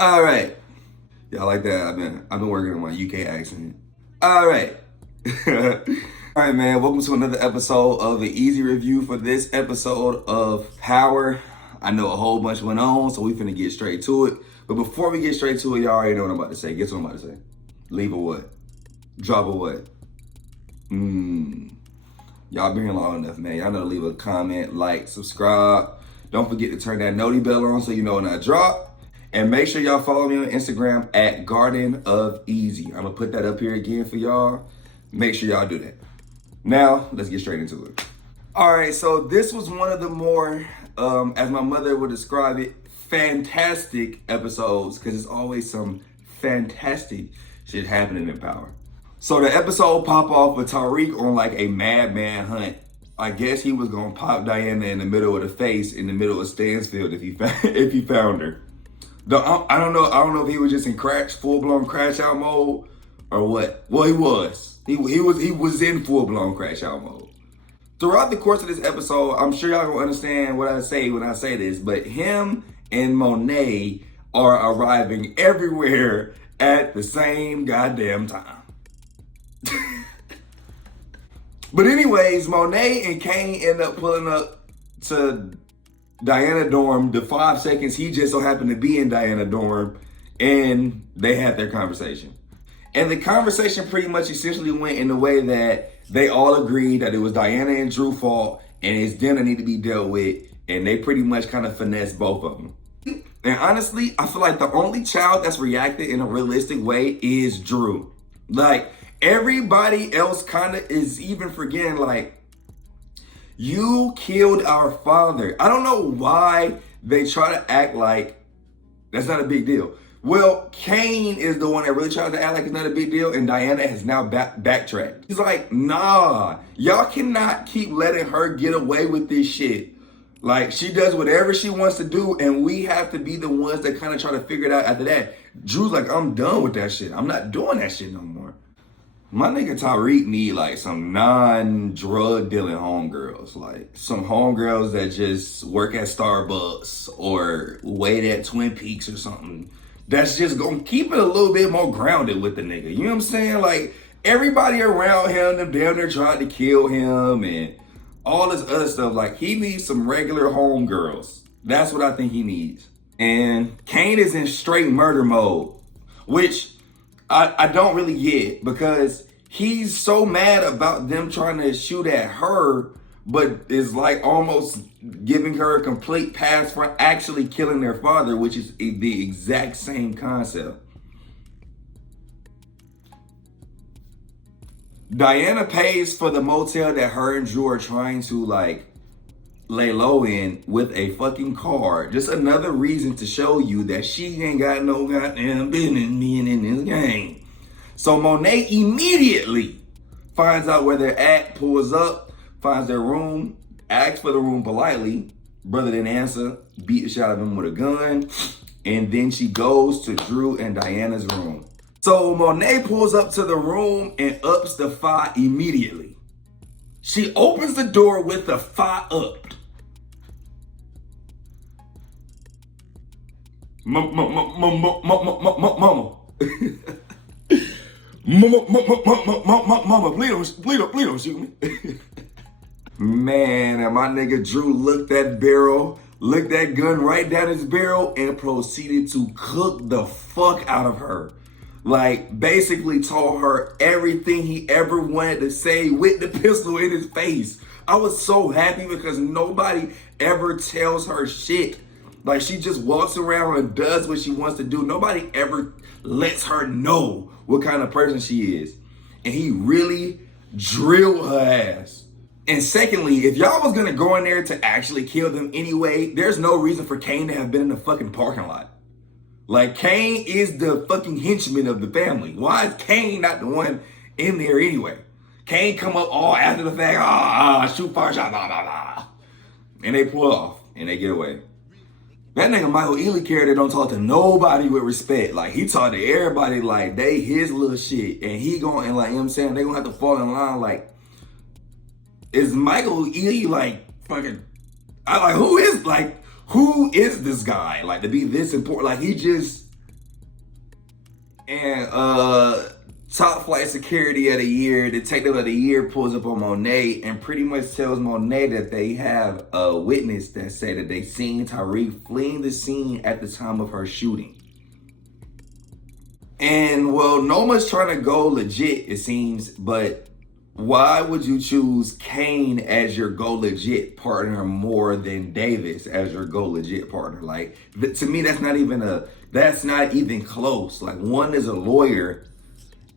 All right. Y'all like that? I've been working on my UK accent. All right. All right, man. Welcome to another episode of the Eazy review. For this episode of Power, I know a whole bunch went on, so we finna get straight to it. But before we get straight to it, y'all already know what I'm about to say. Guess what I'm about to say? Leave a what? Drop a what? Y'all been here long enough, man. Y'all know to leave a comment, like, subscribe. Don't forget to turn that noti bell on so you know when I drop. And make sure y'all follow me on Instagram at Garden of Eazy. I'm gonna put that up here again for y'all. Make sure y'all do that. Now, let's get straight into it. All right, so this was one of the more, as my mother would describe it, fantastic episodes, because there's always some fantastic shit happening in Power. So the episode pop off with Tariq on like a madman hunt. I guess he was gonna pop Diana in the middle of the face in the middle of Stansfield if he found her. I don't know if he was just in full blown crash out mode or what. Well, he was. He was in full blown crash out mode. Throughout the course of this episode, I'm sure y'all gonna understand what I say when I say this, but him and Monet are arriving everywhere at the same goddamn time. But anyways, Monet and Kane end up pulling up to Diana dorm the 5 seconds he just so happened to be in Diana dorm, and they had their conversation. And the conversation pretty much essentially went in the way that they all agreed that it was Diana and Drew's fault and his dinner need to be dealt with, and they pretty much kind of finessed both of them. And honestly, I feel like the only child that's reacted in a realistic way is Drew. Like, everybody else kind of is even forgetting, like, you killed our father. I don't know why they try to act like that's not a big deal. Well, Kane is the one that really tries to act like it's not a big deal, and Diana has now backtracked. He's like, nah, y'all cannot keep letting her get away with this shit. Like, she does whatever she wants to do, and we have to be the ones that kind of try to figure it out after that. Drew's like, I'm done with that shit. I'm not doing that shit no more. My nigga Tariq need like some non-drug dealing homegirls, like some homegirls that just work at Starbucks or wait at Twin Peaks or something. That's just gonna keep it a little bit more grounded with the nigga. You know what I'm saying? Like, everybody around him, them down there tried to kill him and all this other stuff. Like, he needs some regular homegirls. That's what I think he needs. And Kane is in straight murder mode, which I don't really get, because he's so mad about them trying to shoot at her, but is like almost giving her a complete pass for actually killing their father, which is the exact same concept. Diana pays for the motel that her and Drew are trying to like lay low in with a fucking card. Just another reason to show you that she ain't got no goddamn business being in this game. So Monet immediately finds out where they're at, pulls up, finds their room, asks for the room politely. Brother didn't answer, beat the shit out of him with a gun, and then she goes to Drew and Diana's room. So Monet pulls up to the room and ups the fire immediately. She opens the door with the fire up. Mama. Mama, please don't shoot me. Man, and my nigga Drew looked that gun right down his barrel and proceeded to cook the fuck out of her. Like, basically told her everything he ever wanted to say with the pistol in his face. I was so happy because nobody ever tells her shit. Like, she just walks around and does what she wants to do. Nobody ever lets her know what kind of person she is. And he really drilled her ass. And secondly, if y'all was gonna go in there to actually kill them anyway, there's no reason for Kane to have been in the fucking parking lot. Like, Kane is the fucking henchman of the family. Why is Kane not the one in there anyway? Kane come up all after the fact, shoot fire shot, blah, blah, blah. And they pull off and they get away. That nigga Michael Ealy character don't talk to nobody with respect. Like, he talk to everybody like they his little shit. And he going, and like, you know what I'm saying? They gonna have to fall in line. Like, is Michael Ealy like fucking, who is this guy? Like, to be this important? Like, he just And top flight security of the year, detective of the year pulls up on Monet and pretty much tells Monet that they have a witness that said that they seen Tariq fleeing the scene at the time of her shooting. And well, Noma's trying to go legit, it seems, but why would you choose Kane as your go legit partner more than Davis as your go legit partner? Like, to me, that's not even close. Like, one is a lawyer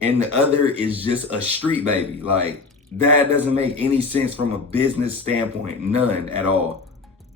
and the other is just a street baby. Like, that doesn't make any sense from a business standpoint, none at all.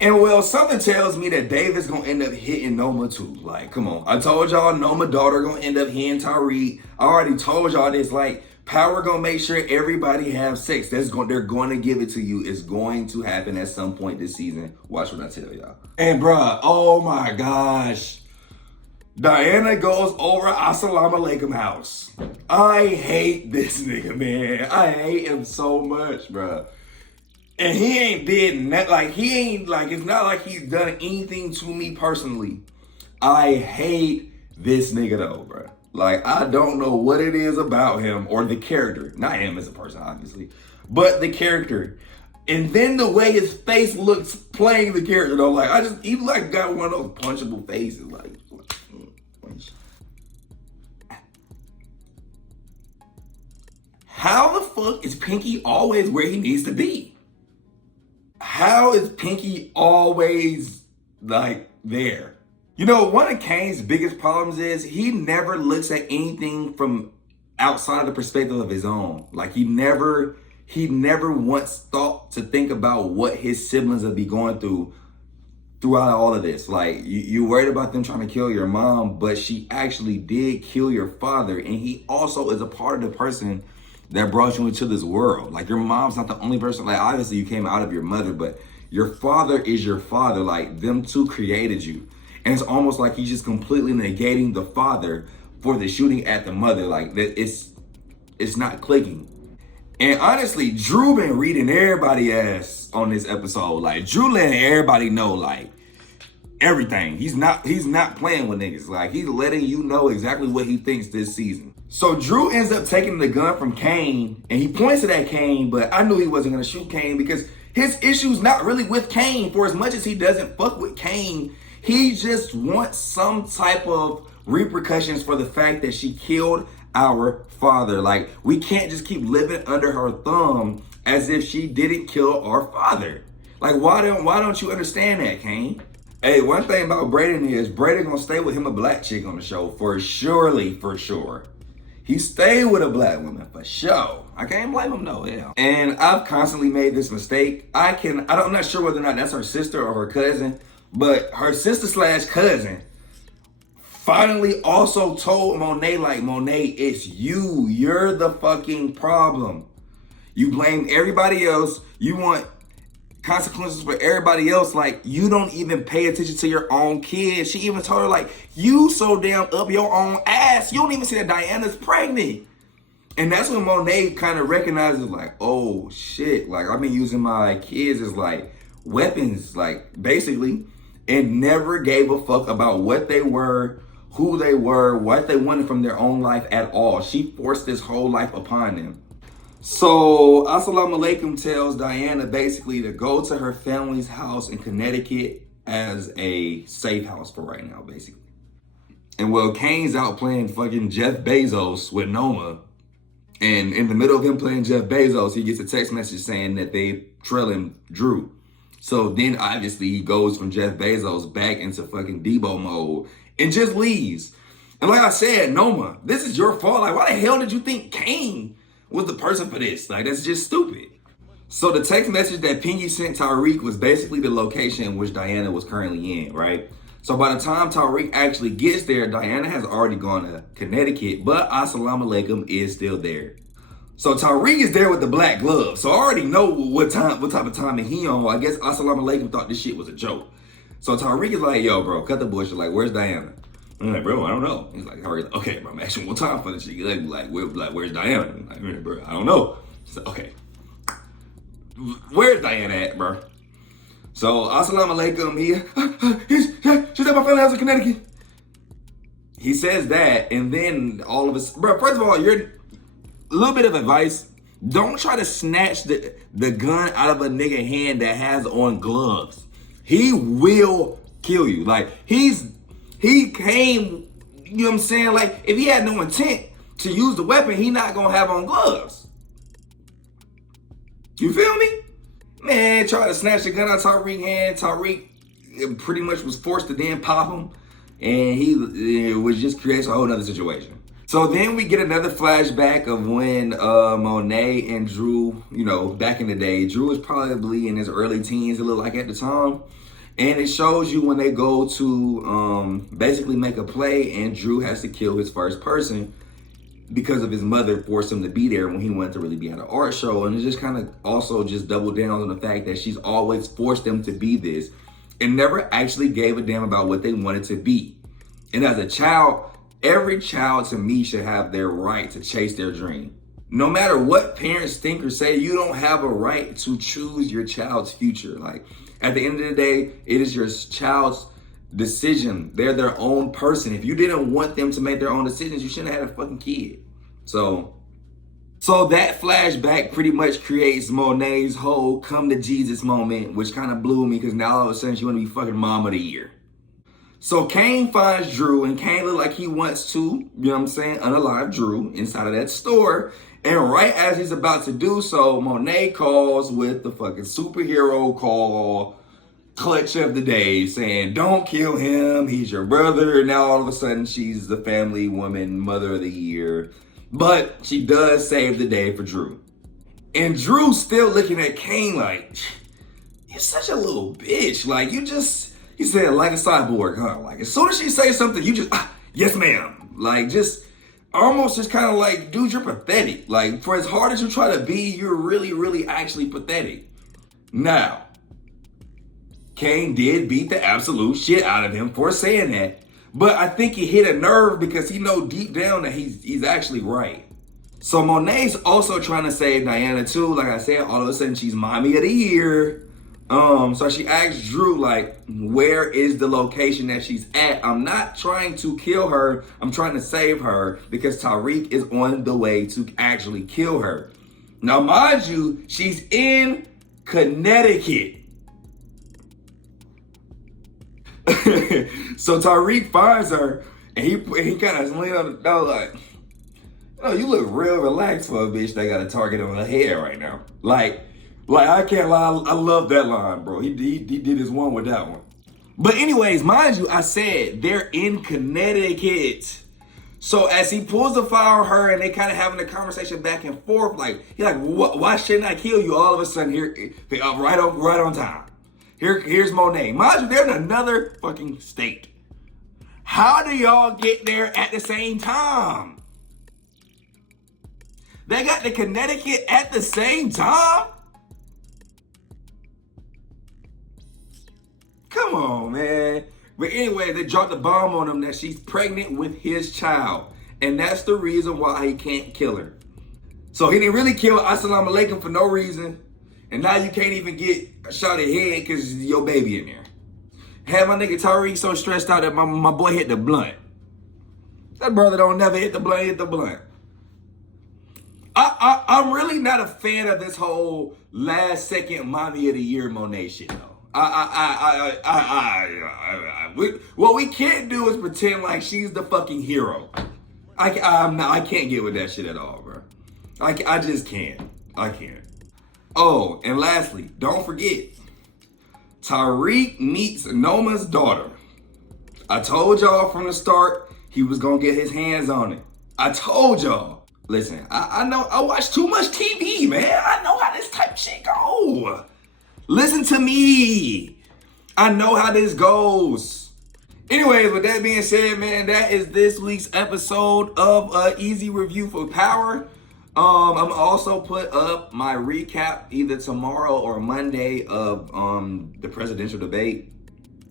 And well, something tells me that Davis gonna end up hitting Noma too. Like, come on. I told y'all Noma daughter gonna end up hitting Tariq. I already told y'all this. Like, Power gonna make sure everybody have sex. They're going to give it to you. It's going to happen at some point this season. Watch what I tell y'all. And bruh, oh my gosh. Diana goes over Assalamu Alaikum house. I hate this nigga, man. I hate him so much, bruh. And he ain't did nothing. Like, it's not like he's done anything to me personally. I hate this nigga though, bro. Like, I don't know what it is about him or the character. Not him as a person, obviously, but the character. And then the way his face looks playing the character though. Like, he like got one of those punchable faces. Like punch. How the fuck is Pinky always where he needs to be? How is Pinky always, like, there? You know, one of Kane's biggest problems is he never looks at anything from outside the perspective of his own. Like, he never once thought to think about what his siblings would be going throughout all of this. Like, you worried about them trying to kill your mom, but she actually did kill your father, and he also is a part of the person that brought you into this world. Like, your mom's not the only person. Like, obviously you came out of your mother, but your father is your father. Like, them two created you. And it's almost like he's just completely negating the father for the shooting at the mother. Like, it's not clicking. And honestly, Drew been reading everybody ass on this episode. Like, Drew letting everybody know, like, everything. He's not playing with niggas. Like, he's letting you know exactly what he thinks this season. So Drew ends up taking the gun from Kane, and he points it at Kane, but I knew he wasn't gonna shoot Kane because his issue's not really with Kane. For as much as he doesn't fuck with Kane, he just wants some type of repercussions for the fact that she killed our father. Like, we can't just keep living under her thumb as if she didn't kill our father. Like, why don't you understand that, Kane? Hey, one thing about Brayden is Brayden gonna stay with him a black chick on the show for sure. He stayed with a black woman for sure. I can't blame him though, yeah. And I've constantly made this mistake. I'm not sure whether or not that's her sister or her cousin, but her sister / cousin finally also told Monet, like, Monet, it's you. You're the fucking problem. You blame everybody else. You want consequences for everybody else. Like, you don't even pay attention to your own kids. She even told her, like, you so damn up your own ass. You don't even see that Diana's pregnant. And that's when Monet kind of recognizes, like, oh shit, like, I've been using my kids as like weapons, like, basically, and never gave a fuck about what they were, who they were, what they wanted from their own life at all. She forced this whole life upon them. So Assalamu Alaikum tells Diana basically to go to her family's house in Connecticut as a safe house for right now, basically. And well, Kane's out playing fucking Jeff Bezos with Noma. And in the middle of him playing Jeff Bezos, he gets a text message saying that they trailing Drew. So then obviously he goes from Jeff Bezos back into fucking Debo mode and just leaves. And like I said, Noma, this is your fault. Like, why the hell did you think Kane was the person for this? Like, that's just stupid. So the text message that Pinky sent Tariq was basically the location in which Diana was currently in, right? So by the time Tariq actually gets there, Diana has already gone to Connecticut, but Assalamu Alaikum is still there. So Tariq is there with the black glove. So I already know what type of timing he on. I guess Assalamu Alaikum thought this shit was a joke. So Tariq is like, yo, bro, cut the bullshit. Like, where's Diana? I'm like, bro, I don't know. He's like, okay, bro, I'm asking one time for this shit. Where's Diana? I'm like, bro, I don't know. He's like, okay. Where's Diana at, bro? So, Assalamu Alaikum, she's at my family house in Connecticut. he says that, and then all of us, bro. First of all, you're a little bit of advice. Don't try to snatch the gun out of a nigga hand that has on gloves. He will kill you. Like he came, you know what I'm saying? Like if he had no intent to use the weapon, he not gonna have on gloves. You feel me? Man, try to snatch the gun out of Tariq's hand. Tariq pretty much was forced to then pop him. And it was just creates a whole nother situation. So then we get another flashback of when Monet and Drew, you know, back in the day, Drew was probably in his early teens, it looked like at the time. And it shows you when they go to basically make a play and Drew has to kill his first person because of his mother forced him to be there when he wanted to really be at an art show. And it just kind of also just doubled down on the fact that she's always forced them to be this and never actually gave a damn about what they wanted to be. And as a child, every child to me should have their right to chase their dream. No matter what parents think or say, you don't have a right to choose your child's future. Like at the end of the day, it is your child's decision. They're their own person. If you didn't want them to make their own decisions, you shouldn't have had a fucking kid. So that flashback pretty much creates Monet's whole come to Jesus moment, which kind of blew me because now all of a sudden she want to be fucking mom of the year. So Kane finds Drew, and Kane look like he wants to, you know what I'm saying, unalive Drew inside of that store. And right as he's about to do so, Monet calls with the fucking superhero call, clutch of the day, saying, don't kill him, he's your brother. And now all of a sudden she's the family woman, mother of the year. But she does save the day for Drew. And Drew's still looking at Kane like, you're such a little bitch. Like, he said, like a cyborg, huh? Like, as soon as she says something, you just, yes, ma'am. Like, just, almost just kind of like, dude, you're pathetic. Like, for as hard as you try to be, you're really, really actually pathetic. Now, Kane did beat the absolute shit out of him for saying that. But I think he hit a nerve because he know deep down that he's actually right. So Monet's also trying to save Diana too. Like I said, all of a sudden she's mommy of the year. So she asks Drew, like, where is the location that she's at? I'm not trying to kill her. I'm trying to save her because Tariq is on the way to actually kill her. Now, mind you, she's in Connecticut. So Tariq finds her and he kind of leans on the door like, oh, you look real relaxed for a bitch that got a target on her head right now. Like I can't lie, I love that line, bro. He did his one with that one. But anyways, mind you, I said they're in Connecticut. So as he pulls the fire on her and they kind of having a conversation back and forth, like he's like, why shouldn't I kill you? All of a sudden here, right on time. Here's Monet. Mind you, they're in another fucking state. How do y'all get there at the same time? They got to Connecticut at the same time? Come on, man. But anyway, they dropped the bomb on him that she's pregnant with his child. And that's the reason why he can't kill her. So he didn't really kill Assalamu Alaikum for no reason. And now you can't even get a shot at head because your baby in there. Had my nigga Tariq so stressed out that my boy hit the blunt. That brother don't never hit the blunt. I'm really not a fan of this whole last second mommy of the year Monet shit though. What we can't do is pretend like she's the fucking hero. I can't get with that shit at all, bro. I just can't. I can't. Oh, and lastly, don't forget, Tariq meets Noma's daughter. I told y'all from the start he was gonna get his hands on it. I told y'all. Listen, I know I watch too much TV, man. I know how this type of shit go. Listen to me. I know how this goes. Anyways, with that being said, man, that is this week's episode of Eazy Review for Power. I'm also put up my recap either tomorrow or Monday of the presidential debate,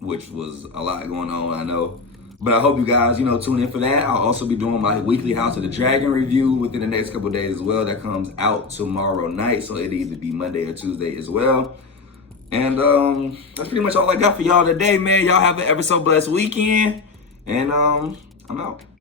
which was a lot going on, I know. But I hope you guys, tune in for that. I'll also be doing my weekly House of the Dragon review within the next couple of days as well. That comes out tomorrow night, so it'll either be Monday or Tuesday as well. And that's pretty much all I got for y'all today, man. Y'all have an ever so blessed weekend. And I'm out.